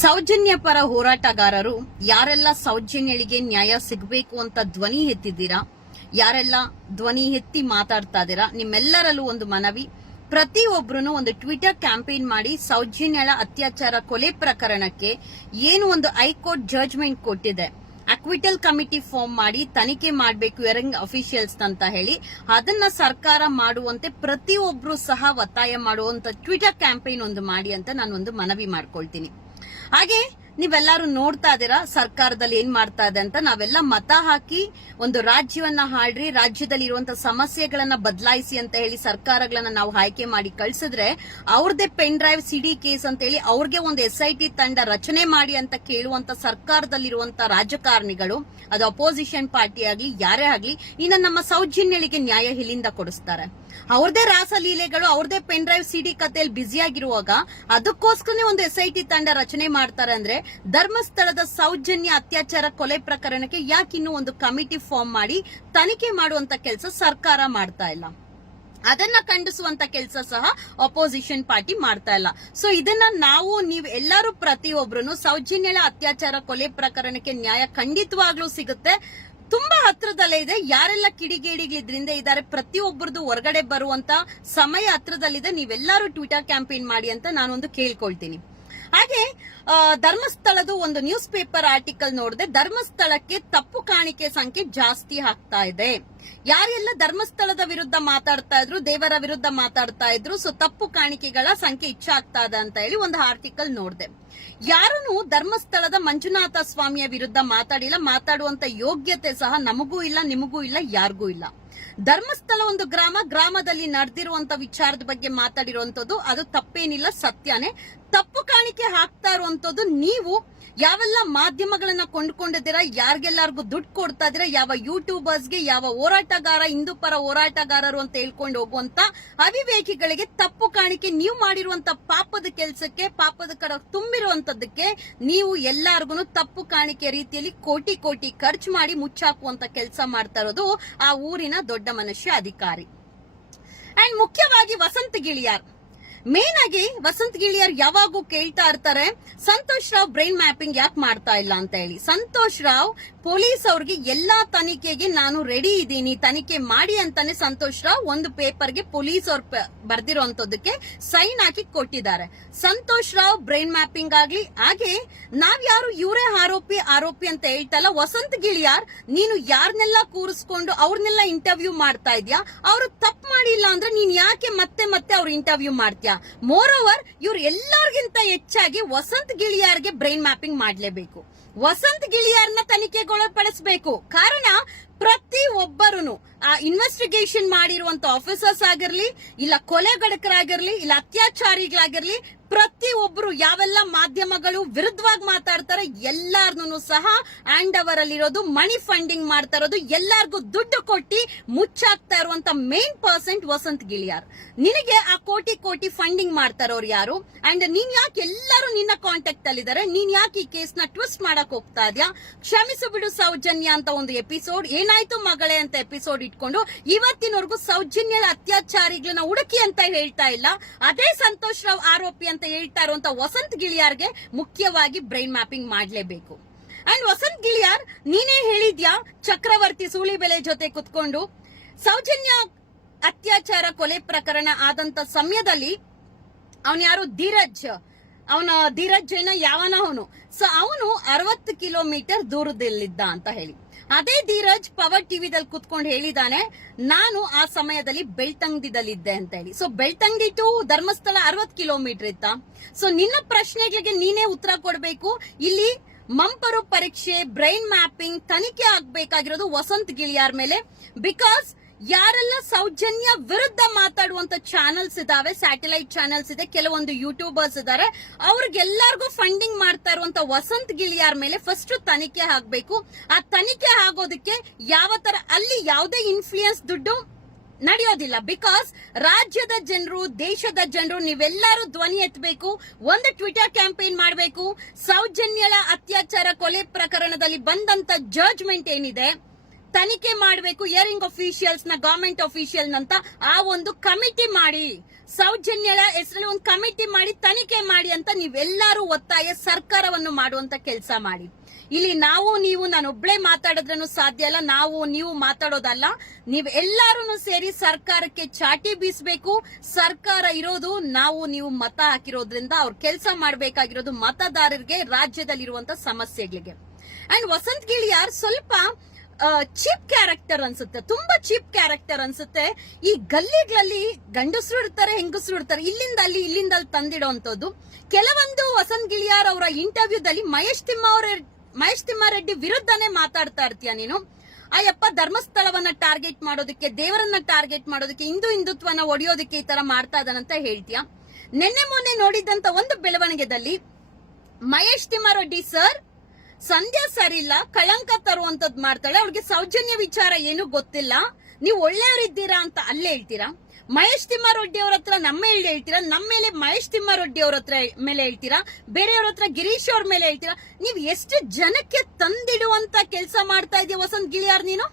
ಸೌಜನ್ಯ ಪರ ಹೋರಾಟಗಾರರು ಯಾರೆಲ್ಲ ಸೌಜನ್ಯಳಿಗೆ ನ್ಯಾಯ ಸಿಗಬೇಕು ಅಂತ ಧ್ವನಿ ಎತ್ತಿದ್ದೀರಾ ಯಾರೆಲ್ಲ ಧ್ವನಿ ಎತ್ತಿ ಮಾತಾಡ್ತಾ ಇದ್ದೀರಾ ನಿಮ್ಮೆಲ್ಲರಲ್ಲೂ ಒಂದು ಮನವಿ ಪ್ರತಿಯೊಬ್ಬರೂ ಒಂದು ಟ್ವಿಟರ್ ಕ್ಯಾಂಪೇನ್ ಮಾಡಿ ಸೌಜನ್ಯಳ ಅತ್ಯಾಚಾರ ಕೊಲೆ ಪ್ರಕರಣಕ್ಕೆ ಏನು ಒಂದು ಹೈಕೋರ್ಟ್ ಜಡ್ಜ್ಮೆಂಟ್ ಕೊಟ್ಟಿದೆ ಅಕ್ವಿಟಲ್ ಕಮಿಟಿ ಫಾರ್ಮ್ ಮಾಡಿ ತನಿಖೆ ಮಾಡಬೇಕು ಯರಂಗ್ ಅಫಿಷಿಯಲ್ಸ್ ಅಂತ ಹೇಳಿ ಅದನ್ನ ಸರ್ಕಾರ ಮಾಡುವಂತೆ ಪ್ರತಿಯೊಬ್ಬರೂ ಸಹ ಒತ್ತಾಯ ಮಾಡುವಂತ ಟ್ವಿಟರ್ ಕ್ಯಾಂಪೇನ್ ಒಂದು ಮಾಡಿ ಅಂತ ನಾನು ಒಂದು ಮನವಿ ಮಾಡ್ಕೊಳ್ತೀನಿ ಹಾಗೆ ನೀವೆಲ್ಲಾರು ನೋಡ್ತಾ ಇದೀರಾ ಸರ್ಕಾರದಲ್ಲಿ ಏನ್ ಮಾಡ್ತಾ ಇದೆ ಅಂತ ನಾವೆಲ್ಲ ಮತ ಹಾಕಿ ಒಂದು ರಾಜ್ಯವನ್ನ ಹಾಡ್ರಿ ರಾಜ್ಯದಲ್ಲಿ ಇರುವಂತ ಸಮಸ್ಯೆಗಳನ್ನ ಬದಲಾಯಿಸಿ ಅಂತ ಹೇಳಿ ಸರ್ಕಾರಗಳನ್ನ ನಾವು ಆಯ್ಕೆ ಮಾಡಿ ಕಳ್ಸಿದ್ರೆ ಅವ್ರದೇ ಪೆನ್ ಡ್ರೈವ್ ಸಿಡಿ ಕೇಸ್ ಅಂತ ಹೇಳಿ ಅವ್ರಿಗೆ ಒಂದು ಎಸ್ ಐ ಟಿ ತಂಡ ರಚನೆ ಮಾಡಿ ಅಂತ ಕೇಳುವಂತ ಸರ್ಕಾರದಲ್ಲಿರುವಂತ ರಾಜಕಾರಣಿಗಳು ಅದು ಅಪೋಸಿಷನ್ ಪಾರ್ಟಿ ಆಗ್ಲಿ ಯಾರೇ ಆಗ್ಲಿ ಇನ್ನ ನಮ್ಮ ಸೌಜನ್ಯಳಿಗೆ ನ್ಯಾಯ ಇಲ್ಲಿಂದ ಕೊಡಿಸ್ತಾರೆ ಅವ್ರದೇ ರಾಸಲೀಲೆಗಳು ಅವ್ರದೇ ಪೆನ್ ಡ್ರೈವ್ ಸಿಡಿ ಕಥೆಯಲ್ಲಿ ಆಗಿರುವಾಗ ಅದಕ್ಕೋಸ್ಕರನೇ ಒಂದು ಎಸ್ ಐ ಟಿ ತಂಡ ರಚನೆ ಮಾಡ್ತಾರೆ ಅಂದ್ರೆ ಧರ್ಮಸ್ಥಳದ ಸೌಜನ್ಯ ಅತ್ಯಾಚಾರ ಕೊಲೆ ಪ್ರಕರಣಕ್ಕೆ ಯಾಕೆ ಇನ್ನೂ ಒಂದು ಕಮಿಟಿ ಫಾರ್ಮ್ ಮಾಡಿ ತನಿಖೆ ಮಾಡುವಂತ ಕೆಲಸ ಸರ್ಕಾರ ಮಾಡ್ತಾ ಇಲ್ಲ ಅದನ್ನ ಖಂಡಿಸುವಂತ ಕೆಲಸ ಸಹ ಅಪೋಸಿಷನ್ ಪಾರ್ಟಿ ಮಾಡ್ತಾ ಇಲ್ಲ ಸೊ ಇದನ್ನ ನಾವು ನೀವು ಎಲ್ಲರೂ ಪ್ರತಿಯೊಬ್ಬರು ಸೌಜನ್ಯ ಅತ್ಯಾಚಾರ ಕೊಲೆ ಪ್ರಕರಣಕ್ಕೆ ನ್ಯಾಯ ಖಂಡಿತವಾಗ್ಲೂ ಸಿಗುತ್ತೆ ತುಂಬಾ ಹತ್ರದಲ್ಲೇ ಇದೆ ಯಾರೆಲ್ಲ ಕಿಡಿಗೇಡಿಗಳಿದ್ರಿಂದ ಇದ್ದಾರೆ ಪ್ರತಿಯೊಬ್ಬರದು ಹೊರಗಡೆ ಬರುವಂತ ಸಮಯ ಹತ್ರದಲ್ಲಿದೆ ನೀವೆಲ್ಲರೂ ಟ್ವಿಟರ್ ಕ್ಯಾಂಪೇನ್ ಮಾಡಿ ಅಂತ ನಾನೊಂದು ಕೇಳ್ಕೊಳ್ತೀನಿ ಹಾಗೆ ಧರ್ಮಸ್ಥಳದ ಒಂದು ನ್ಯೂಸ್ ಪೇಪರ್ ಆರ್ಟಿಕಲ್ ನೋಡಿದೆ ಧರ್ಮಸ್ಥಳಕ್ಕೆ ತಪ್ಪು ಕಾಣಿಕೆ ಸಂಖ್ಯೆ ಜಾಸ್ತಿ ಆಗ್ತಾ ಇದೆ ಯಾರೆಲ್ಲ ಧರ್ಮಸ್ಥಳದ ವಿರುದ್ಧ ಮಾತಾಡ್ತಾ ಇದ್ರು ದೇವರ ವಿರುದ್ಧ ಮಾತಾಡ್ತಾ ಇದ್ರು ಸೊ ತಪ್ಪು ಕಾಣಿಕೆಗಳ ಸಂಖ್ಯೆ ಇಚ್ಛಾಗ್ತಾ ಇದೆ ಅಂತ ಹೇಳಿ ಒಂದು ಆರ್ಟಿಕಲ್ ನೋಡಿದೆ ಯಾರೂ ಧರ್ಮಸ್ಥಳದ ಮಂಜುನಾಥ ಸ್ವಾಮಿಯ ವಿರುದ್ಧ ಮಾತಾಡಿಲ್ಲ ಮಾತಾಡುವಂತ ಯೋಗ್ಯತೆ ಸಹ ನಮಗೂ ಇಲ್ಲ ನಿಮಗೂ ಇಲ್ಲ ಯಾರಿಗೂ ಇಲ್ಲ ಧರ್ಮಸ್ಥಳ ಒಂದು ಗ್ರಾಮ ಗ್ರಾಮದಲ್ಲಿ ನಡೆದಿರುವಂತ ವಿಚಾರದ ಬಗ್ಗೆ ಮಾತಾಡಿರುವಂತದ್ದು ಅದು ತಪ್ಪೇನಿಲ್ಲ ಸತ್ಯನೇ ತಪ್ಪು ಕಾಣಿಕೆ ಹಾಕ್ತಾ ಇರುವಂತದ್ದು ನೀವು ಯಾವೆಲ್ಲ ಮಾಧ್ಯಮಗಳನ್ನ ಕೊಂಡ್ಕೊಂಡಿದ್ದೀರಾ ಯಾರಿಗೆಲ್ಲಾರ್ಗು ದುಡ್ಡು ಕೊಡ್ತಾ ಇದೀರಾ ಯಾವ ಯೂಟ್ಯೂಬರ್ಸ್ಗೆ ಯಾವ ಹೋರಾಟಗಾರ ಹಿಂದೂ ಪರ ಹೋರಾಟಗಾರರು ಅಂತ ಹೇಳ್ಕೊಂಡು ಹೋಗುವಂತ ಅವಿವೇಕಿಗಳಿಗೆ ತಪ್ಪು ಕಾಣಿಕೆ ನೀವು ಮಾಡಿರುವಂತ ಪಾಪದ ಕೆಲಸಕ್ಕೆ ಪಾಪದ ಕಡ ತುಂಬಿರುವಂತದ್ದಕ್ಕೆ ನೀವು ಎಲ್ಲಾರ್ಗು ತಪ್ಪು ಕಾಣಿಕೆ ರೀತಿಯಲ್ಲಿ ಕೋಟಿ ಕೋಟಿ ಖರ್ಚು ಮಾಡಿ ಮುಚ್ಚಾಕುವಂತ ಕೆಲಸ ಮಾಡ್ತಾ ಇರೋದು ಆ ಊರಿನ ದೊಡ್ಡ ಮನುಷ್ಯ ಅಧಿಕಾರಿ ಅಂಡ್ ಮುಖ್ಯವಾಗಿ ವಸಂತ ಗಿಳಿಯಾರ್ ಮೇನ್ ಆಗಿ ವಸಂತ್ ಗಿಳಿಯರ್ ಯಾವಾಗೂ ಕೇಳ್ತಾ ಇರ್ತಾರೆ ಸಂತೋಷ್ ರಾವ್ ಬ್ರೈನ್ ಮ್ಯಾಪಿಂಗ್ ಯಾಕೆ ಮಾಡ್ತಾ ಇಲ್ಲ ಅಂತ ಹೇಳಿ ಸಂತೋಷ್ ರಾವ್ ಪೊಲೀಸ್ ಅವ್ರಿಗೆ ಎಲ್ಲಾ ತನಿಖೆಗೆ ನಾನು ರೆಡಿ ಇದ್ದೀನಿ ತನಿಖೆ ಮಾಡಿ ಅಂತಾನೆ ಸಂತೋಷ್ ರಾವ್ ಒಂದು ಪೇಪರ್ಗೆ ಪೊಲೀಸ್ ಅವ್ರ ಬರ್ದಿರೋಂತದಕ್ಕೆ ಸೈನ್ ಹಾಕಿ ಕೊಟ್ಟಿದ್ದಾರೆ ಸಂತೋಷ್ ರಾವ್ ಬ್ರೈನ್ ಮ್ಯಾಪಿಂಗ್ ಆಗ್ಲಿ ಹಾಗೆ ನಾವ್ ಯಾರು ಇವರೇ ಆರೋಪಿ ಆರೋಪಿ ಅಂತ ಹೇಳ್ತಲ್ಲ ವಸಂತ್ ಗಿಳಿಯಾರ್ ನೀನು ಯಾರನ್ನೆಲ್ಲ ಕೂರಿಸ್ಕೊಂಡು ಅವ್ರನ್ನೆಲ್ಲ ಇಂಟರ್ವ್ಯೂ ಮಾಡ್ತಾ ಇದ್ಯಾ ಅವರು ತಪ್ಪು ಮಾಡಿಲ್ಲ ಅಂದ್ರೆ ನೀನ್ ಯಾಕೆ ಮತ್ತೆ ಮತ್ತೆ ಅವ್ರ ಇಂಟರ್ವ್ಯೂ ಮಾಡ್ತೀಯ ಮೋರ್ ಓವರ್ ಇವ್ರು ಎಲ್ಲರಿಗಿಂತ ಹೆಚ್ಚಾಗಿ ವಸಂತ್ ಗಿಳಿಯಾರ್ಗೆ ಬ್ರೈನ್ ಮ್ಯಾಪಿಂಗ್ ಮಾಡಲೇಬೇಕು ವಸಂತ್ ಗಿಳಿಯಾರ್ನ ತನಿಖೆಗೊಳಪಡಿಸಬೇಕು ಕಾರಣ ಪ್ರತಿ ಒಬ್ಬರೂ ಆ ಇನ್ವೆಸ್ಟಿಗೇಷನ್ ಮಾಡಿರುವಂತ ಆಫೀಸರ್ಸ್ ಆಗಿರ್ಲಿ ಇಲ್ಲ ಕೊಲೆಗಡಕರಾಗಿರ್ಲಿ ಇಲ್ಲ ಅತ್ಯಾಚಾರಿಗಳಾಗಿರ್ಲಿ ಪ್ರತಿ ಒಬ್ರು ಯಾವೆಲ್ಲ ಮಾಧ್ಯಮಗಳು ವಿರುದ್ಧವಾಗಿ ಮಾತಾಡ್ತಾರೆ ಎಲ್ಲಾರ್ನು ಸಹ ಆಂಡ್ ಅವರಲ್ಲಿರೋದು ಮನಿ ಫಂಡಿಂಗ್ ಮಾಡ್ತಾ ಇರೋದು ಎಲ್ಲಾರ್ಗೂ ದುಡ್ಡು ಕೊಟ್ಟಿ ಮುಚ್ಚಾಕ್ತಾ ಇರುವಂತ ಮೇನ್ ಪರ್ಸೆಂಟ್ ವಸಂತ್ ಗಿಳಿಯಾರ್ ನಿನಗೆ ಆ ಕೋಟಿ ಕೋಟಿ ಫಂಡಿಂಗ್ ಮಾಡ್ತಾ ಯಾರು ಅಂಡ್ ನೀನ್ ಯಾಕೆ ಎಲ್ಲರೂ ನಿನ್ನ ಕಾಂಟ್ಯಾಕ್ಟ್ ಇದಾರೆ ನೀನ್ ಯಾಕೆ ಈ ಕೇಸ್ ನ ಟ್ವಿಸ್ಟ್ ಮಾಡಕ್ ಹೋಗ್ತಾ ಇದ್ಯಾ ಕ್ಷಮಿಸು ಬಿಡು ಸೌಜನ್ಯ ಅಂತ ಒಂದು ಎಪಿಸೋಡ್ ಏನಾಯ್ತು ಮಗಳೇ ಅಂತ ಎಪಿಸೋಡ್ ಇಟ್ಕೊಂಡು ಇವತ್ತಿನವರೆಗೂ ಸೌಜನ್ಯ ಅತ್ಯಾಚಾರಿಗಳನ್ನ ಹುಡುಕಿ ಅಂತ ಹೇಳ್ತಾ ಇಲ್ಲ ಅದೇ ಸಂತೋಷ್ ರಾವ್ ಆರೋಪಿ ಅಂತ ಹೇಳ್ತಾ ಇರುವಂತ ವಸಂತ್ ಗಿಳಿಯಾರ್ಗೆ ಮುಖ್ಯವಾಗಿ ಬ್ರೈನ್ ಮ್ಯಾಪಿಂಗ್ ಮಾಡಲೇಬೇಕು ಅಂಡ್ ವಸಂತ್ ಗಿಳಿಯಾರ್ ನೀನೇ ಹೇಳಿದ್ಯಾ ಚಕ್ರವರ್ತಿ ಸೂಳಿ ಬೆಲೆ ಜೊತೆ ಕುತ್ಕೊಂಡು ಸೌಜನ್ಯ ಅತ್ಯಾಚಾರ ಕೊಲೆ ಪ್ರಕರಣ ಆದಂತ ಸಮಯದಲ್ಲಿ ಅವನ್ ಯಾರು ಧೀರಜ್ ಅವನ ಧೀರಜ್ ಯಾವನ ಅವನು ಸೊ ಅವನು ಅರವತ್ತು ಕಿಲೋಮೀಟರ್ ದೂರದಲ್ಲಿದ್ದ ಅಂತ ಹೇಳಿ ಅದೇ ಧೀರಜ್ ಪವರ್ ಟಿವಿ ದಲ್ಲಿ ಕುತ್ಕೊಂಡು ಹೇಳಿದಾನೆ ನಾನು ಆ ಸಮಯದಲ್ಲಿ ಇದ್ದೆ ಅಂತ ಹೇಳಿ ಸೊ ಬೆಳ್ತಂಗಿ ಟು ಧರ್ಮಸ್ಥಳ ಅರವತ್ ಕಿಲೋಮೀಟರ್ ಇತ್ತ ಸೊ ನಿನ್ನ ಪ್ರಶ್ನೆಗಳಿಗೆ ನೀನೇ ಉತ್ತರ ಕೊಡಬೇಕು ಇಲ್ಲಿ ಮಂಪರು ಪರೀಕ್ಷೆ ಬ್ರೈನ್ ಮ್ಯಾಪಿಂಗ್ ತನಿಖೆ ಆಗ್ಬೇಕಾಗಿರೋದು ವಸಂತ್ ಗಿಳಿಯಾರ್ ಮೇಲೆ ಬಿಕಾಸ್ ಯಾರೆಲ್ಲ ಸೌಜನ್ಯ ವಿರುದ್ಧ ಮಾತಾಡುವಂತ ಚಾನೆಲ್ಸ್ ಇದಾವೆ ಸ್ಯಾಟಲೈಟ್ ಚಾನೆಲ್ಸ್ ಇದೆ ಕೆಲವೊಂದು ಯೂಟ್ಯೂಬರ್ಸ್ ಇದಾರೆ ಅವ್ರಿಗೆಲ್ಲರಿಗೂ ಫಂಡಿಂಗ್ ಮಾಡ್ತಾ ಇರುವಂತ ವಸಂತ್ ಗಿಳಿಯಾರ್ ಮೇಲೆ ಫಸ್ಟ್ ತನಿಖೆ ಆಗ್ಬೇಕು ಆ ತನಿಖೆ ಆಗೋದಕ್ಕೆ ಯಾವ ತರ ಅಲ್ಲಿ ಯಾವುದೇ ಇನ್ಫ್ಲೂಯೆನ್ಸ್ ದುಡ್ಡು ನಡೆಯೋದಿಲ್ಲ ಬಿಕಾಸ್ ರಾಜ್ಯದ ಜನರು ದೇಶದ ಜನರು ನೀವೆಲ್ಲರೂ ಧ್ವನಿ ಎತ್ತಬೇಕು ಒಂದು ಟ್ವಿಟರ್ ಕ್ಯಾಂಪೇನ್ ಮಾಡಬೇಕು ಸೌಜನ್ಯಳ ಅತ್ಯಾಚಾರ ಕೊಲೆ ಪ್ರಕರಣದಲ್ಲಿ ಬಂದಂತ ಜಡ್ಜ್ಮೆಂಟ್ ಏನಿದೆ ತನಿಖೆ ಮಾಡಬೇಕು ಇಯರಿಂಗ್ ಅಫಿಷಿಯಲ್ಸ್ ನ ಗವರ್ಮೆಂಟ್ ಅಫಿಷಿಯಲ್ ಅಂತ ಆ ಒಂದು ಕಮಿಟಿ ಮಾಡಿ ಸೌಜನ್ಯದ ಹೆಸರಲ್ಲಿ ಒಂದು ಕಮಿಟಿ ಮಾಡಿ ತನಿಖೆ ಮಾಡಿ ಅಂತ ನೀವೆಲ್ಲರೂ ಒತ್ತಾಯ ಸರ್ಕಾರವನ್ನು ಮಾಡುವಂತ ಕೆಲಸ ಮಾಡಿ ಇಲ್ಲಿ ನಾವು ನೀವು ನಾನು ಒಬ್ಳೆ ಮಾತಾಡೋದ್ರೂ ಸಾಧ್ಯ ಅಲ್ಲ ನಾವು ನೀವು ಮಾತಾಡೋದಲ್ಲ ನೀವು ಎಲ್ಲಾರು ಸೇರಿ ಸರ್ಕಾರಕ್ಕೆ ಚಾಟಿ ಬೀಸಬೇಕು ಸರ್ಕಾರ ಇರೋದು ನಾವು ನೀವು ಮತ ಹಾಕಿರೋದ್ರಿಂದ ಅವ್ರು ಕೆಲಸ ಮಾಡಬೇಕಾಗಿರೋದು ಮತದಾರರಿಗೆ ರಾಜ್ಯದಲ್ಲಿರುವಂತ ಸಮಸ್ಯೆಗಳಿಗೆ ಅಂಡ್ ವಸಂತ್ ಗಿಳಿಯಾರ್ ಸ್ವಲ್ಪ ಚೀಪ್ ಕ್ಯಾರೆಕ್ಟರ್ ಅನ್ಸುತ್ತೆ ತುಂಬಾ ಚೀಪ್ ಕ್ಯಾರೆಕ್ಟರ್ ಅನ್ಸುತ್ತೆ ಈ ಗಲ್ಲಿಗಳಲ್ಲಿ ಗಂಡಸರು ಇರ್ತಾರೆ ಹೆಂಗಸರು ಇರ್ತಾರೆ ಇಲ್ಲಿಂದ ಅಲ್ಲಿ ಇಲ್ಲಿಂದ ಅಲ್ಲಿ ತಂದಿಡುವಂತದ್ದು ಕೆಲವೊಂದು ವಸಂತ್ ಗಿಳಿಯಾರ್ ಅವರ ಇಂಟರ್ವ್ಯೂದಲ್ಲಿ ಮಹೇಶ್ ತಿಮ್ಮ ತಿಮ್ಮಾವರ ಮಹೇಶ್ ತಿಮ್ಮಾರೆಡ್ಡಿ ವಿರುದ್ಧನೇ ಮಾತಾಡ್ತಾ ಇರ್ತೀಯ ನೀನು ಅಯ್ಯಪ್ಪ ಧರ್ಮಸ್ಥಳವನ್ನ ಟಾರ್ಗೆಟ್ ಮಾಡೋದಕ್ಕೆ ದೇವರನ್ನ ಟಾರ್ಗೆಟ್ ಮಾಡೋದಕ್ಕೆ ಹಿಂದೂ ಹಿಂದುತ್ವನ ಒಡೆಯೋದಕ್ಕೆ ಈ ತರ ಮಾಡ್ತಾ ಇದ್ದಾನಂತ ಹೇಳ್ತೀಯ ನಿನ್ನೆ ಮೊನ್ನೆ ನೋಡಿದಂತ ಒಂದು ಬೆಳವಣಿಗೆದಲ್ಲಿ ಮಹೇಶ್ ತಿಮ್ಮಾರೆಡ್ಡಿ ಸರ್ ಸಂಧ್ಯಾ ಸರಿಲ್ಲ ಕಳಂಕ ತರುವಂತದ್ ಮಾಡ್ತಾಳೆ ಅವ್ರಿಗೆ ಸೌಜನ್ಯ ವಿಚಾರ ಏನು ಗೊತ್ತಿಲ್ಲ ನೀವು ಒಳ್ಳೆಯವರಿದ್ದೀರಾ ಅಂತ ಅಲ್ಲೇ ಹೇಳ್ತೀರಾ ಮಹೇಶ್ ತಿಮ್ಮಾರೆಡ್ಡಿ ಅವ್ರ ಹತ್ರ ನಮ್ಮ ಮೇಲೆ ಹೇಳ್ತೀರಾ ನಮ್ಮ ಮೇಲೆ ಮಹೇಶ್ ತಿಮ್ಮಾರೆಡ್ಡಿ ಅವ್ರ ಹತ್ರ ಮೇಲೆ ಹೇಳ್ತೀರಾ ಬೇರೆಯವ್ರ ಹತ್ರ ಗಿರೀಶ್ ಅವ್ರ ಮೇಲೆ ಹೇಳ್ತೀರಾ ನೀವು ಎಷ್ಟು ಜನಕ್ಕೆ ತಂದಿಡುವಂತ ಕೆಲಸ ಮಾಡ್ತಾ ಇದೀಯ ವಸಂತ್ ಗಿಳಿಯಾರ್ ನೀನು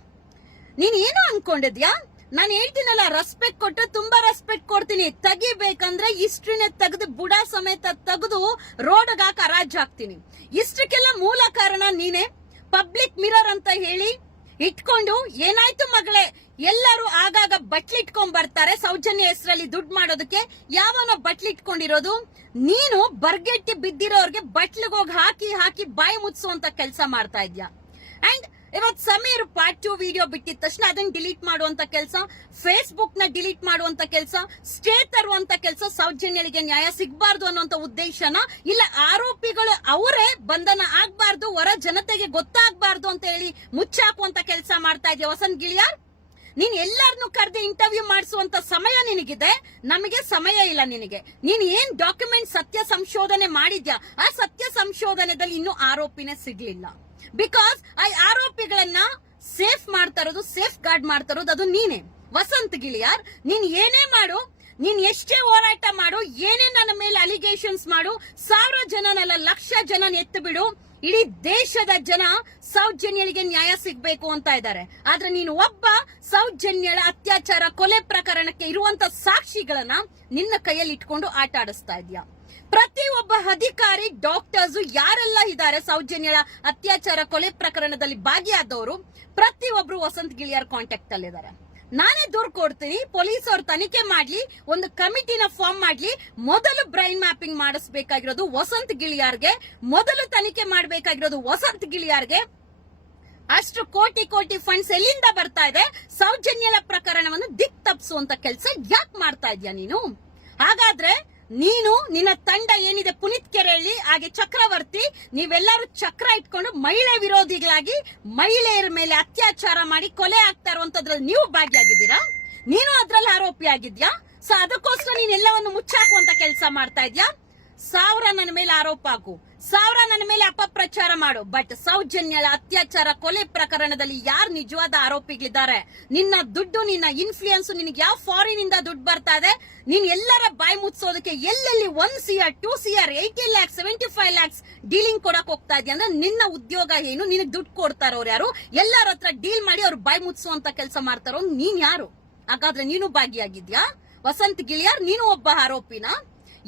ನೀನ್ ಏನು ಅನ್ಕೊಂಡಿದ್ಯಾ ನಾನು ಹೇಳ್ತೀನಲ್ಲ ರೆಸ್ಪೆಕ್ಟ್ ಕೊಟ್ಟು ತುಂಬಾ ರೆಸ್ಪೆಕ್ಟ್ ಕೊಡ್ತೀನಿ ತೆಗಿಬೇಕಂದ್ರೆ ಇಷ್ಟ್ರಿನ ತೆಗೆದು ಬುಡ ಸಮೇತ ತೆಗೆದು ರೋಡ್ ಹಾಕಿ ಹಾಕ್ತೀನಿ ಇಷ್ಟಕ್ಕೆಲ್ಲ ಮೂಲ ಕಾರಣ ನೀನೆ ಪಬ್ಲಿಕ್ ಮಿರರ್ ಅಂತ ಹೇಳಿ ಇಟ್ಕೊಂಡು ಏನಾಯ್ತು ಮಗಳೇ ಎಲ್ಲರೂ ಆಗಾಗ ಬಟ್ಲಿಟ್ಕೊಂಡ್ ಬರ್ತಾರೆ ಸೌಜನ್ಯ ಹೆಸರಲ್ಲಿ ದುಡ್ಡು ಮಾಡೋದಕ್ಕೆ ಯಾವನೋ ಬಟ್ಲಿಟ್ಕೊಂಡಿರೋದು ನೀನು ಬರ್ಗೆಟ್ಟಿ ಬಿದ್ದಿರೋರ್ಗೆ ಬಟ್ಲಿಗೆ ಹೋಗಿ ಹಾಕಿ ಹಾಕಿ ಬಾಯಿ ಮುಚ್ಚುವಂತ ಕೆಲಸ ಮಾಡ್ತಾ ಇದ್ಯಾ ಅಂಡ್ ಇವತ್ ಸಮೀರ್ ಪಾರ್ಟ್ ಟು ವಿಡಿಯೋ ಬಿಟ್ಟಿದ ತಕ್ಷಣ ಅದನ್ನ ಡಿಲೀಟ್ ಮಾಡುವಂತ ಕೆಲಸ ಫೇಸ್ಬುಕ್ ನ ಡಿಲೀಟ್ ಮಾಡುವಂತ ಕೆಲಸ ಸ್ಟೇ ತರುವಂತ ಕೆಲಸ ಸೌಜನ್ಯಗಳಿಗೆ ನ್ಯಾಯ ಸಿಗಬಾರ್ದು ಅನ್ನುವಂತ ಉದ್ದೇಶನ ಇಲ್ಲ ಆರೋಪಿಗಳು ಅವರೇ ಬಂಧನ ಆಗ್ಬಾರ್ದು ಹೊರ ಜನತೆಗೆ ಗೊತ್ತಾಗ್ಬಾರ್ದು ಅಂತ ಹೇಳಿ ಮುಚ್ಚಾಕುವಂತ ಕೆಲಸ ಮಾಡ್ತಾ ಇದೆಯಾ ವಸಂತ್ ಗಿಳಿಯಾರ್ ನೀನ್ ಎಲ್ಲಾರನ್ನು ಕರೆದು ಇಂಟರ್ವ್ಯೂ ಮಾಡಿಸುವಂತ ಸಮಯ ನಿನಗಿದೆ ನಮಗೆ ಸಮಯ ಇಲ್ಲ ನಿನಗೆ ನೀನ್ ಏನ್ ಡಾಕ್ಯುಮೆಂಟ್ ಸತ್ಯ ಸಂಶೋಧನೆ ಮಾಡಿದ್ಯಾ ಆ ಸತ್ಯ ಸಂಶೋಧನೆದಲ್ಲಿ ಇನ್ನೂ ಆರೋಪಿನೇ ಸಿಗ್ಲಿಲ್ಲ ಬಿಕಾಸ್ ಐ ಆರೋಪಿಗಳನ್ನ ಸೇಫ್ ಮಾಡ್ತಾ ಇರೋದು ಸೇಫ್ ಗಾರ್ಡ್ ಮಾಡ್ತಾ ಇರೋದು ಅದು ನೀನೇ ವಸಂತ್ ಗಿಳಿಯಾರ್ ನೀನ್ ಏನೇ ಮಾಡು ನೀನ್ ಎಷ್ಟೇ ಹೋರಾಟ ಮಾಡು ಏನೇ ನನ್ನ ಮೇಲೆ ಅಲಿಗೇಷನ್ಸ್ ಮಾಡು ಸಾವಿರ ಜನನಲ್ಲ ಲಕ್ಷ ಜನ ಎತ್ತು ಬಿಡು ಇಡೀ ದೇಶದ ಜನ ಸೌಜನ್ಯಳಿಗೆ ನ್ಯಾಯ ಸಿಗ್ಬೇಕು ಅಂತ ಇದ್ದಾರೆ ಆದ್ರೆ ನೀನು ಒಬ್ಬ ಸೌಜನ್ಯಳ ಅತ್ಯಾಚಾರ ಕೊಲೆ ಪ್ರಕರಣಕ್ಕೆ ಇರುವಂತ ಸಾಕ್ಷಿಗಳನ್ನ ನಿನ್ನ ಕೈಯಲ್ಲಿ ಇಟ್ಕೊಂಡು ಆಟ ಆಡಿಸ್ತಾ ಪ್ರತಿಯೊಬ್ಬ ಅಧಿಕಾರಿ ಡಾಕ್ಟರ್ಸ್ ಯಾರೆಲ್ಲ ಇದ್ದಾರೆ ಸೌಜನ್ಯ ಅತ್ಯಾಚಾರ ಕೊಲೆ ಪ್ರಕರಣದಲ್ಲಿ ಭಾಗಿಯಾದವರು ಪ್ರತಿಯೊಬ್ರು ವಸಂತ್ ಗಿಳಿಯಾರ್ ಕಾಂಟ್ಯಾಕ್ಟ್ ಅಲ್ಲಿದ್ದಾರೆ ನಾನೇ ದೂರು ಕೊಡ್ತೀನಿ ಪೊಲೀಸ್ ಅವರು ತನಿಖೆ ಮಾಡ್ಲಿ ಒಂದು ಕಮಿಟಿನ ಫಾರ್ಮ್ ಮಾಡ್ಲಿ ಮೊದಲು ಬ್ರೈನ್ ಮ್ಯಾಪಿಂಗ್ ಮಾಡಿಸ್ಬೇಕಾಗಿರೋದು ವಸಂತ್ ಗಿಳಿಯಾರ್ಗೆ ಮೊದಲು ತನಿಖೆ ಮಾಡಬೇಕಾಗಿರೋದು ವಸಂತ್ ಗಿಳಿಯಾರ್ಗೆ ಅಷ್ಟು ಕೋಟಿ ಕೋಟಿ ಫಂಡ್ಸ್ ಎಲ್ಲಿಂದ ಬರ್ತಾ ಇದೆ ಸೌಜನ್ಯ ಪ್ರಕರಣವನ್ನು ದಿಕ್ ತಪ್ಪಿಸುವಂತ ಕೆಲಸ ಯಾಕೆ ಮಾಡ್ತಾ ಇದೀಯ ನೀನು ಹಾಗಾದ್ರೆ ನೀನು ನಿನ್ನ ತಂಡ ಏನಿದೆ ಪುನೀತ್ ಕೆರೆಳ್ಳಿ ಹಾಗೆ ಚಕ್ರವರ್ತಿ ನೀವೆಲ್ಲರೂ ಚಕ್ರ ಇಟ್ಕೊಂಡು ಮಹಿಳೆ ವಿರೋಧಿಗಳಾಗಿ ಮಹಿಳೆಯರ ಮೇಲೆ ಅತ್ಯಾಚಾರ ಮಾಡಿ ಕೊಲೆ ಆಗ್ತಾ ಇರುವಂತದ್ರಲ್ಲಿ ನೀವು ಭಾಗಿಯಾಗಿದ್ದೀರಾ ನೀನು ಅದ್ರಲ್ಲಿ ಆರೋಪಿ ಆಗಿದ್ಯಾ ಸೊ ಅದಕ್ಕೋಸ್ಕರ ನೀನ್ ಎಲ್ಲವನ್ನು ಮುಚ್ಚಾಕುವಂತ ಕೆಲಸ ಮಾಡ್ತಾ ಇದ್ಯಾ ಸಾವಿರ ನನ್ನ ಮೇಲೆ ಆರೋಪ ಹಾಕು ಸಾವಿರ ನನ್ನ ಮೇಲೆ ಅಪಪ್ರಚಾರ ಮಾಡು ಬಟ್ ಸೌಜನ್ಯ ಅತ್ಯಾಚಾರ ಕೊಲೆ ಪ್ರಕರಣದಲ್ಲಿ ಯಾರು ನಿಜವಾದ ಆರೋಪಿಗಳಿದ್ದಾರೆ ನಿನ್ನ ದುಡ್ಡು ನಿನ್ನ ಇನ್ಫ್ಲೂಯೆನ್ಸ್ ನಿನಗೆ ಯಾವ ಫಾರಿನ್ ಇಂದ ದುಡ್ಡು ಬರ್ತಾ ಇದೆ ನೀನ್ ಎಲ್ಲರ ಬಾಯಿ ಮುಚ್ಚೋದಕ್ಕೆ ಎಲ್ಲೆಲ್ಲಿ one CR two CR eighty lakhs seventy five lakhs dealing ಕೊಡಕ್ ಹೋಗ್ತಾ ಇದೆಯಾ ಅಂದ್ರೆ ನಿನ್ನ ಉದ್ಯೋಗ ಏನು ನಿನಗೆ ದುಡ್ಡು ಕೊಡ್ತಾರೋ ಅವ್ರು ಯಾರು ಎಲ್ಲರ ಹತ್ರ ಡೀಲ್ ಮಾಡಿ ಅವ್ರು ಬಾಯಿ ಮುಚ್ಚುವಂತ ಕೆಲಸ ಮಾಡ್ತಾರೋ ನೀನ್ ಯಾರು ಹಾಗಾದ್ರೆ ನೀನು ಭಾಗಿಯಾಗಿದ್ಯಾ ವಸಂತ್ ಗಿಳಿಯಾರ್ ನೀನು ಒಬ್ಬ ಆರೋಪಿನಾ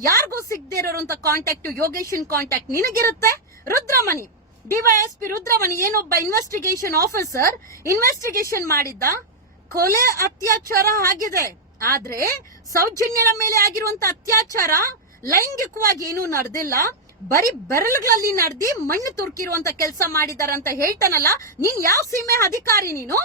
ಯಾರಿಗೂ ಸಿಗದೆ ಇರೋಂತ ಕಾಂಟ್ಯಾಕ್ಟ್ ಯೋಗೇಶನ್ ಕಾಂಟ್ಯಾಕ್ಟ್ ನಿನಗಿರುತ್ತೆ ರುದ್ರಮಣಿ ಡಿವೈಎಸ್ಪಿ ರುದ್ರಮಣಿ ಏನೊಬ್ಬ ಇನ್ವೆಸ್ಟಿಗೇಷನ್ ಆಫೀಸರ್ ಇನ್ವೆಸ್ಟಿಗೇಷನ್ ಮಾಡಿದ್ದ ಕೊಲೆ ಅತ್ಯಾಚಾರ ಆಗಿದೆ ಆದ್ರೆ ಸೌಜನ್ಯರ ಮೇಲೆ ಆಗಿರುವಂತ ಅತ್ಯಾಚಾರ ಲೈಂಗಿಕವಾಗಿ ಏನೂ ನಡೆದಿಲ್ಲ ಬರೀ ಬೆರಳುಗಳಲ್ಲಿ ನಡೆದಿ ಮಣ್ಣು ತುರ್ಕಿರುವಂತ ಕೆಲಸ ಮಾಡಿದಾರಂತ ಹೇಳ್ತಾನಲ್ಲ ನೀನ್ ಯಾವ ಸೀಮೆ ಅಧಿಕಾರಿ ನೀನು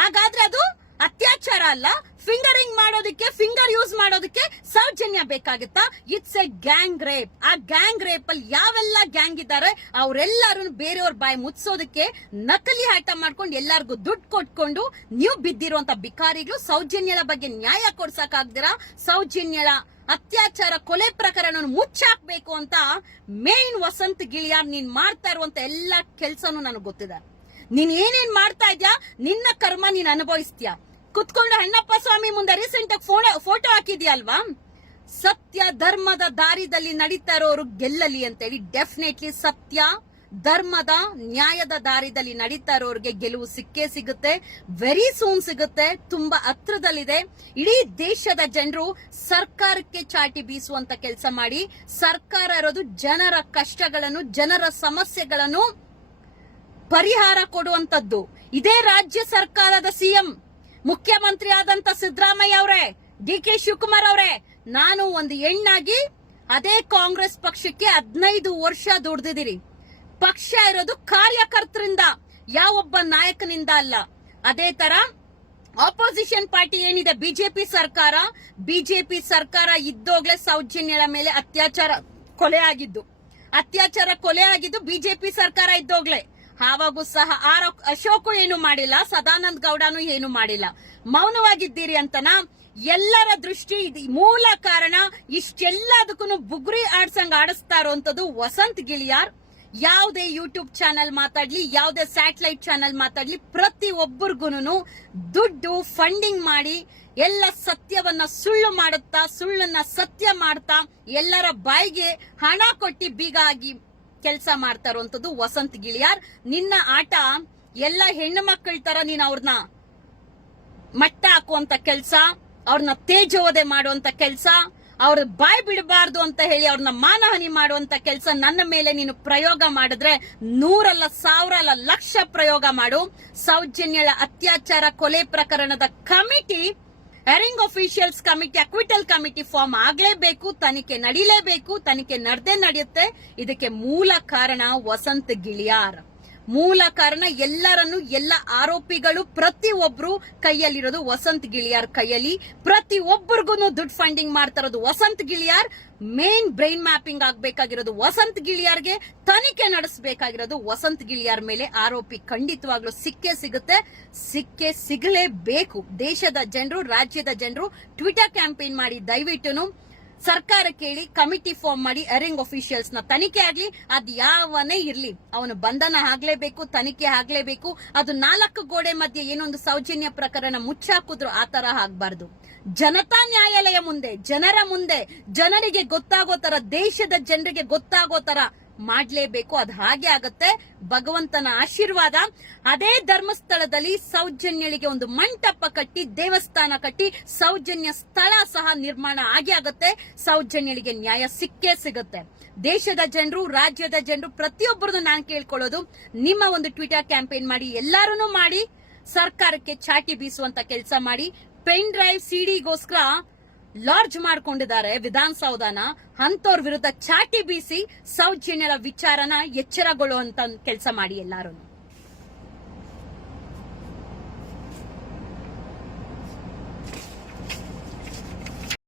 ಹಾಗಾದ್ರೆ ಅದು ಅತ್ಯಾಚಾರ ಅಲ್ಲ ಫಿಂಗರಿಂಗ್ ಮಾಡೋದಕ್ಕೆ ಫಿಂಗರ್ ಯೂಸ್ ಮಾಡೋದಕ್ಕೆ ಸೌಜನ್ಯ ಬೇಕಾಗುತ್ತಾ ಇಟ್ಸ್ ಎ ಗ್ಯಾಂಗ್ ರೇಪ್ ಆ ಗ್ಯಾಂಗ್ ರೇಪ್ ಅಲ್ಲಿ ಯಾವೆಲ್ಲ ಗ್ಯಾಂಗ್ ಇದ್ದಾರೆ ಅವರೆಲ್ಲರೂ ಬೇರೆಯವ್ರ ಬಾಯಿ ಮುಚ್ಚೋದಕ್ಕೆ ನಕಲಿ ಆಟ ಮಾಡ್ಕೊಂಡು ಎಲ್ಲರಿಗೂ ದುಡ್ಡು ಕೊಟ್ಕೊಂಡು ನೀವು ಬಿದ್ದಿರುವಂತ ಬಿಕಾರಿಗಳು ಸೌಜನ್ಯದ ಬಗ್ಗೆ ನ್ಯಾಯ ಕೊಡ್ಸಕ್ಕಾಗ್ದಿರಾ ಸೌಜನ್ಯದ ಅತ್ಯಾಚಾರ ಕೊಲೆ ಪ್ರಕರಣ ಮುಚ್ಚಾಕ್ಬೇಕು ಅಂತ ಮೇನ್ ವಸಂತ್ ಗಿಳಿಯಾರ್ ನೀನ್ ಮಾಡ್ತಾ ಇರುವಂತ ಎಲ್ಲಾ ಕೆಲ್ಸನೂ ನನಗೆ ಗೊತ್ತಿದೆ ನೀನ್ ಏನೇನ್ ಮಾಡ್ತಾ ಇದ್ಯಾ ನಿನ್ನ ಕರ್ಮ ನೀನ್ ಅನುಭವಿಸ್ತೀಯಾ ಕುತ್ಕೊಂಡು ಅಣ್ಣಪ್ಪ ಸ್ವಾಮಿ ಮುಂದೆ ರೀಸೆಂಟ್ ಆಗಿ ಫೋಟೋ ಹಾಕಿದ್ಯಲ್ವಾ ಸತ್ಯ ಧರ್ಮದ ದಾರಿದಲ್ಲಿ ನಡೀತಾ ಇರೋರು ಗೆಲ್ಲಲಿ ಅಂತೇಳಿ ಡೆಫಿನೆಟ್ಲಿ ಸತ್ಯ ಧರ್ಮದ ನ್ಯಾಯದ ದಾರಿದಲ್ಲಿ ನಡೀತಾ ಇರೋರಿಗೆ ಗೆಲುವು ಸಿಕ್ಕೇ ಸಿಗುತ್ತೆ ವೆರಿ ಸೂನ್ ಸಿಗುತ್ತೆ ತುಂಬಾ ಹತ್ರದಲ್ಲಿದೆ ಇಡೀ ದೇಶದ ಜನರು ಸರ್ಕಾರಕ್ಕೆ ಚಾಟಿ ಬೀಸುವಂತ ಕೆಲಸ ಮಾಡಿ ಸರ್ಕಾರ ಇರೋದು ಜನರ ಕಷ್ಟಗಳನ್ನು ಜನರ ಸಮಸ್ಯೆಗಳನ್ನು ಪರಿಹಾರ ಕೊಡುವಂತದ್ದು ಇದೇ ರಾಜ್ಯ ಸರ್ಕಾರದ ಸಿಎಂ ಮುಖ್ಯಮಂತ್ರಿ ಆದಂತ ಸಿದ್ದರಾಮಯ್ಯ ಅವರೇ ಡಿ ಕೆ ಶಿವಕುಮಾರ್ ಅವರೇ ನಾನು ಒಂದು ಹೆಣ್ಣಾಗಿ ಅದೇ ಕಾಂಗ್ರೆಸ್ ಪಕ್ಷಕ್ಕೆ ಹದಿನೈದು ವರ್ಷ ದುಡ್ದಿದ್ದೀರಿ ಪಕ್ಷ ಇರೋದು ಕಾರ್ಯಕರ್ತರಿಂದ ಯಾವೊಬ್ಬ ನಾಯಕನಿಂದ ಅಲ್ಲ ಅದೇ ತರ ಆಪೋಸಿಷನ್ ಪಾರ್ಟಿ ಏನಿದೆ ಬಿಜೆಪಿ ಸರ್ಕಾರ ಬಿಜೆಪಿ ಸರ್ಕಾರ ಇದ್ದೋಗ್ಲೆ ಸೌಜನ್ಯರ ಮೇಲೆ ಅತ್ಯಾಚಾರ ಕೊಲೆ ಆಗಿದ್ದು ಅತ್ಯಾಚಾರ ಕೊಲೆ ಆಗಿದ್ದು ಬಿಜೆಪಿ ಸರ್ಕಾರ ಇದ್ದೋಗ್ಲೆ ಆವಾಗೂ ಸಹ ಆರೋ ಅಶೋಕು ಏನು ಮಾಡಿಲ್ಲ ಸದಾನಂದ ಗೌಡನು ಏನು ಮಾಡಿಲ್ಲ ಮೌನವಾಗಿದ್ದೀರಿ ಅಂತನ ಎಲ್ಲರ ದೃಷ್ಟಿ ಮೂಲ ಕಾರಣ ಇಷ್ಟೆಲ್ಲದಕ್ಕೂ ಬುಗುರಿ ಆಡ್ಸಂಗ್ ಆಡಿಸ್ತಾ ಇರುವಂತದ್ದು ವಸಂತ್ ಗಿಳಿಯಾರ್ ಯಾವುದೇ ಯೂಟ್ಯೂಬ್ ಚಾನೆಲ್ ಮಾತಾಡ್ಲಿ ಯಾವುದೇ ಸ್ಯಾಟಲೈಟ್ ಚಾನೆಲ್ ಮಾತಾಡ್ಲಿ ಪ್ರತಿ ಒಬ್ಬರಿಗೂ ದುಡ್ಡು ಫಂಡಿಂಗ್ ಮಾಡಿ ಎಲ್ಲ ಸತ್ಯವನ್ನ ಸುಳ್ಳು ಮಾಡುತ್ತಾ ಸುಳ್ಳನ್ನ ಸತ್ಯ ಮಾಡ್ತಾ ಎಲ್ಲರ ಬಾಯಿಗೆ ಹಣ ಕೊಟ್ಟಿ ಬೀಗ ಆಗಿ ಕೆಲಸ ಮಾಡ್ತಾ ಇರುವಂತದ್ದು ವಸಂತ್ ಗಿಳಿಯಾರ್ ನಿನ್ನ ಆಟ ಎಲ್ಲ ಹೆಣ್ಣು ಮಕ್ಕಳ ತರ ನೀನ್ ಅವ್ರನ್ನ ಮಟ್ಟ ಹಾಕುವಂತ ಕೆಲಸ ಅವ್ರನ್ನ ತೇಜೋದೆ ಮಾಡುವಂತ ಕೆಲಸ ಅವ್ರ ಬಾಯ್ ಬಿಡಬಾರ್ದು ಅಂತ ಹೇಳಿ ಅವ್ರನ್ನ ಮಾನಹಾನಿ ಮಾಡುವಂತ ಕೆಲಸ ನನ್ನ ಮೇಲೆ ನೀನು ಪ್ರಯೋಗ ಮಾಡಿದ್ರೆ ನೂರಲ್ಲ ಸಾವಿರ ಅಲ್ಲ ಲಕ್ಷ ಪ್ರಯೋಗ ಮಾಡು ಸೌಜನ್ಯಳ ಅತ್ಯಾಚಾರ ಕೊಲೆ ಪ್ರಕರಣದ committee hearing officials committee acquittal committee form ಆಗಲೇಬೇಕು ತನಿಖೆ ನಡೀಲೇಬೇಕು ತನಿಖೆ ನಡೆದೇ ನಡೆಯುತ್ತೆ ಇದಕ್ಕೆ ಮೂಲ ಕಾರಣ ವಸಂತ್ ಗಿಳಿಯಾರ್ ಮೂಲ ಕಾರಣ ಎಲ್ಲರನ್ನು ಎಲ್ಲ ಆರೋಪಿಗಳು ಪ್ರತಿ ಕೈಯಲ್ಲಿರೋದು ವಸಂತ್ ಗಿಳಿಯಾರ್ ಕೈಯಲ್ಲಿ ಪ್ರತಿ ಒಬ್ಬರಿಗೂ ದುಡ್ಡು ಫಂಡಿಂಗ್ ಮಾಡ್ತಾ ಇರೋದು Vasant Giliyar main brain mapping ಆಗಬೇಕಾಗಿರೋದು Vasant ಗಿಳಿಯಾರ್ಗೆ ತನಿಖೆ ನಡೆಸಬೇಕಾಗಿರೋದು ವಸಂತ್ ಗಿಳಿಯಾರ್ ಮೇಲೆ ಆರೋಪಿ ಖಂಡಿತವಾಗ್ಲೂ ಸಿಕ್ಕೇ ಸಿಗುತ್ತೆ ಸಿಕ್ಕೇ ಸಿಗಲೇಬೇಕು ದೇಶದ ಜನರು ರಾಜ್ಯದ ಜನರು ಟ್ವಿಟರ್ ಕ್ಯಾಂಪೇನ್ ಮಾಡಿ ದಯವಿಟ್ಟು ಸರ್ಕಾರ ಕೇಳಿ ಕಮಿಟಿ ಫಾರ್ಮ್ ಮಾಡಿ ಅರಿಂಗ್ ಅಫಿಷಿಯಲ್ಸ್ ನ ತನಿಖೆ ಆಗ್ಲಿ ಅದ್ ಯಾವನೇ ಇರ್ಲಿ ಅವನು ಬಂಧನ ಆಗ್ಲೇಬೇಕು ತನಿಖೆ ಆಗ್ಲೇಬೇಕು ಅದು ನಾಲ್ಕು ಗೋಡೆ ಮಧ್ಯೆ ಏನೊಂದು ಸೌಜನ್ಯ ಪ್ರಕರಣ ಮುಚ್ಚಾಕುದ್ರು ಆ ತರ ಆಗ್ಬಾರ್ದು ಜನತಾ ನ್ಯಾಯಾಲಯ ಮುಂದೆ ಜನರ ಮುಂದೆ ಜನರಿಗೆ ಗೊತ್ತಾಗೋ ತರ ದೇಶದ ಜನರಿಗೆ ಗೊತ್ತಾಗೋ ತರ ಮಾಡಲೇಬೇಕು ಅದು ಹಾಗೆ ಆಗುತ್ತೆ ಭಗವಂತನ ಆಶೀರ್ವಾದ ಅದೇ ಧರ್ಮಸ್ಥಳದಲ್ಲಿ ಸೌಜನ್ಯಳಿಗೆ ಒಂದು ಮಂಟಪ ಕಟ್ಟಿ ದೇವಸ್ಥಾನ ಕಟ್ಟಿ ಸೌಜನ್ಯ ಸ್ಥಳ ಸಹ ನಿರ್ಮಾಣ ಆಗಿ ಆಗುತ್ತೆ ಸೌಜನ್ಯಳಿಗೆ ನ್ಯಾಯ ಸಿಕ್ಕೇ ಸಿಗುತ್ತೆ ದೇಶದ ಜನರು ರಾಜ್ಯದ ಜನರು ಪ್ರತಿಯೊಬ್ಬರದು ನಾನು ಕೇಳ್ಕೊಳ್ಳೋದು ನಿಮ್ಮ ಒಂದು ಟ್ವಿಟರ್ ಕ್ಯಾಂಪೇನ್ ಮಾಡಿ ಎಲ್ಲಾರು ಮಾಡಿ ಸರ್ಕಾರಕ್ಕೆ ಚಾಟಿ ಬೀಸುವಂತ ಕೆಲಸ ಮಾಡಿ ಪೆನ್ ಡ್ರೈವ್ ಸಿಡಿಗೋಸ್ಕರ ಲಾರ್ಜ್ ಮಾಡ್ಕೊಂಡಿದ್ದಾರೆ ವಿಧಾನಸೌಧನ ಅಂತವ್ರ ವಿರುದ್ಧ ಚಾಟಿ ಬೀಸಿ ಸೌಜನ್ಯರ ವಿಚಾರನ ಎಚ್ಚರಗೊಳ್ಳುವಂತ ಕೆಲಸ ಮಾಡಿ ಎಲ್ಲಾರು